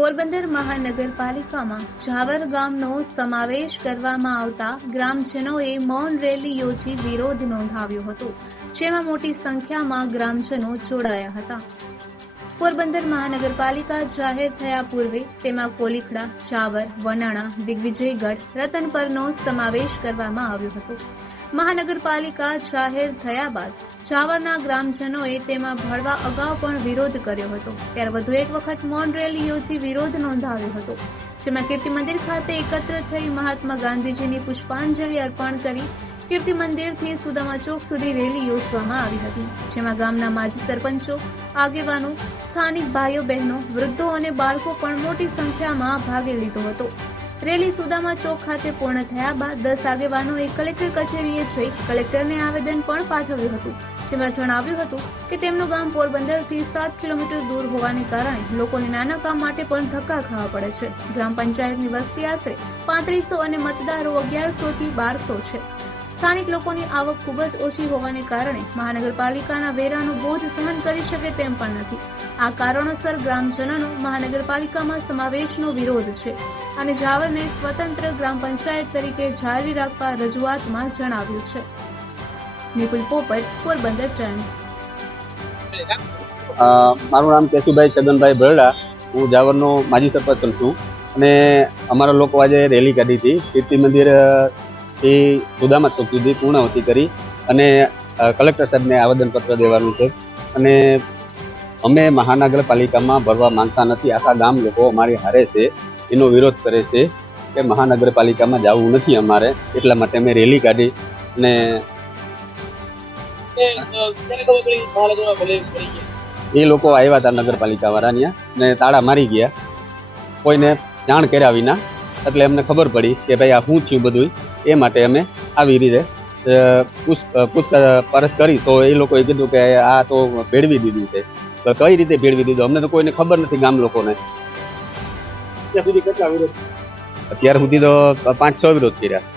પોરબંદર મહાનગરપાલિકામાં ઝાવર ગામનો સમાવેશ કરવામાં આવતા ગ્રામજનોએ મૌન રેલી યોજી વિરોધ નોંધાવ્યો હતો, જેમાં મોટી સંખ્યામાં ગ્રામજનો જોડાયા હતા. પોરબંદર મહાનગરપાલિકા જાહેર થયા પૂર્વે તેમાં કોલીખડા, ઝાવર, વનાણા, દિગ્વિજયગઢ, રતનપરનો સમાવેશ કરવામાં આવ્યો હતો. મહાનગરપાલિકા જાહેર થયા બાદ ઝાવરના ગ્રામજનોએ તેમાં ભળવા અગાઉ પણ વિરોધ કર્યો હતો. ત્યારે વધુ એક વખત મૌન રેલી યોજી વિરોધ નોંધાવ્યો હતો, જેમાં કીર્તિ મંદિર ખાતે એકત્ર થઈ મહાત્મા ગાંધીજીની પુષ્પાંજલિ અર્પણ કરી કીર્તિ મંદિરથી સુદામા ચોક સુધી રેલી યોજવામાં આવી હતી, જેમાં ગામના માજી સરપંચો, આગેવાનો, સ્થાનિક ભાઈઓ બહેનો, વૃદ્ધો અને બાળકો પણ મોટી સંખ્યામાં ભાગ લીધો હતો. રેલી સુદામા ચોક ખાતે પૂર્ણ થયા બાદ 10 આગેવાનોએ કલેક્ટર કચેરીએ જઈ કલેક્ટરને આવેદન પણ પાઠવ્યું હતું, જેમાં જણાવ્યું હતું કે તેમનું ગામ પોરબંદરથી 7 કિલોમીટર દૂર હોવાને કારણે લોકોને નાના કામ માટે પણ ધક્કા ખાવા પડે છે. ગ્રામ પંચાયતની વસ્તી આશરે 3500 અને મતદારો 1100 થી 1200 છે. સ્થાનિક લોકોની આવક ખૂબ જ ઓછી હોવાને કારણે મહાનગરપાલિકાના વેરાનો બોજ સહન કરી શકે તેમ પણ નથી. આ કારણોસર ગ્રામજનોનો મહાનગરપાલિકામાં સમાવેશનો વિરોધ છે અને ઝાવરને સ્વતંત્ર ગ્રામ પંચાયત તરીકે જાળવી રાખવા રજૂઆતમાં જણાવ્યું છે. નિપુલ પોપટ, પોરબંદર ટાઈમ્સ. મારું નામ કેશુભાઈ છગનભાઈ બરડા. હું ઝાવરનો માજી સરપંચ છું અને અમારા લોકો આજે રેલી કાઢી હતી. કીર્તિ મંદિર થી સુદામા ચોક સુધી પૂર્ણાવતી કરી અને કલેક્ટર સાહેબને આવેદનપત્ર દેવાનું છે. અને અમે મહાનગરપાલિકામાં ભરવા માંગતા નથી. આખા ગામ લોકો અમારી હારે છે, એનો વિરોધ કરે છે કે મહાનગરપાલિકામાં જવું નથી અમારે, એટલા માટે અમે રેલી કાઢી. અને એ લોકો આવ્યા હતા નગરપાલિકા વાળા ત્યાં ને તાળા મારી ગયા, કોઈને જાણ કર્યા વિના. એટલે અમને ખબર પડી કે ભાઈ આ શું થયું બધું. એ માટે અમે આવી રીતે પૂછપરછ કરી તો એ લોકોએ કીધું કે આ તો ભેળવી દીધું છે. તો કઈ રીતે ભેળવી દીધું અમને તો કોઈને ખબર નથી ગામ લોકોને. અત્યાર સુધી તો 5-6 વિરોધ કર્યા છે.